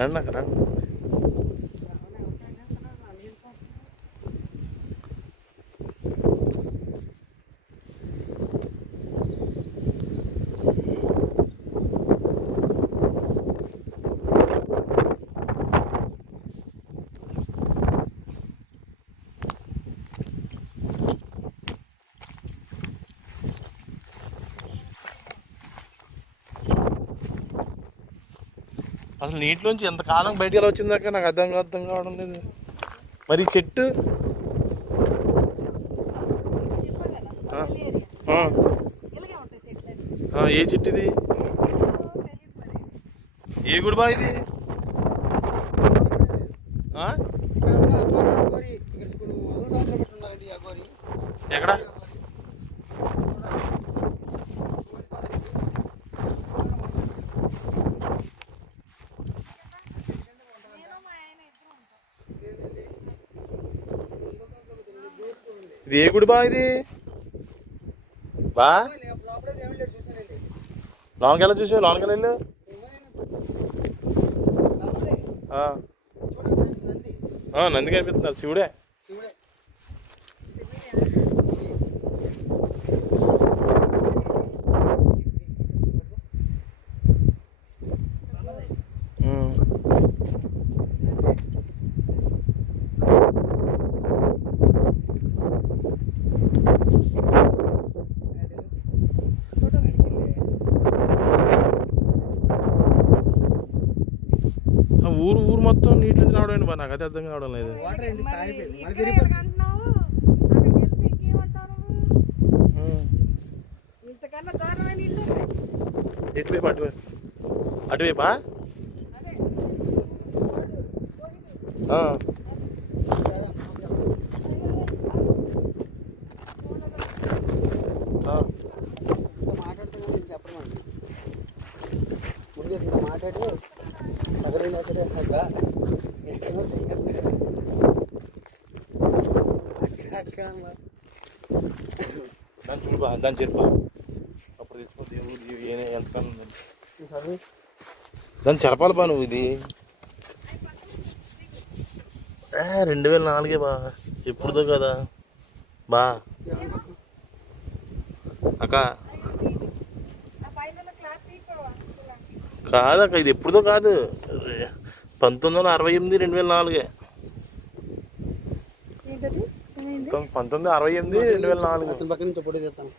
రండి అక్కడ రండి. అసలు నీటిలోంచి ఎంతకాలం బయటికి ఎలా వచ్చిందాక నాకు అర్థం కావడం లేదు. మరి చెట్టు ఏ చెట్టు ఇది? ఏ గుడి బా ఇది? ఎక్కడ? ఇది ఏ గుడి బా ఇది? బా లోనికి ఎలా చూసావు? లోనికి ఎలా వెళ్ళు? నంది కనిపిస్తున్నారు. శివుడే. ఊరు మొత్తం నీటి నుంచి రావడం బా, నాకు అదే అర్థం కావడం లేదు. ఎటువైపు? అటువైపా? మాట్లాడి అక్కడైనా సరే దాన్ని చూడబా, దాన్ని చెప్పా. అప్పుడు తెలిసిపోతే ఎంతకన్నా దాన్ని చెరపాలి బా నువ్వు. ఇది 2004 బా, ఎప్పుడుదో కదా బా. అక్క కాదక్క, ఇది ఎప్పుడుదో కాదు, 1968 2004. 1968 2004. పక్క నుంచి పొడి చేస్తాను.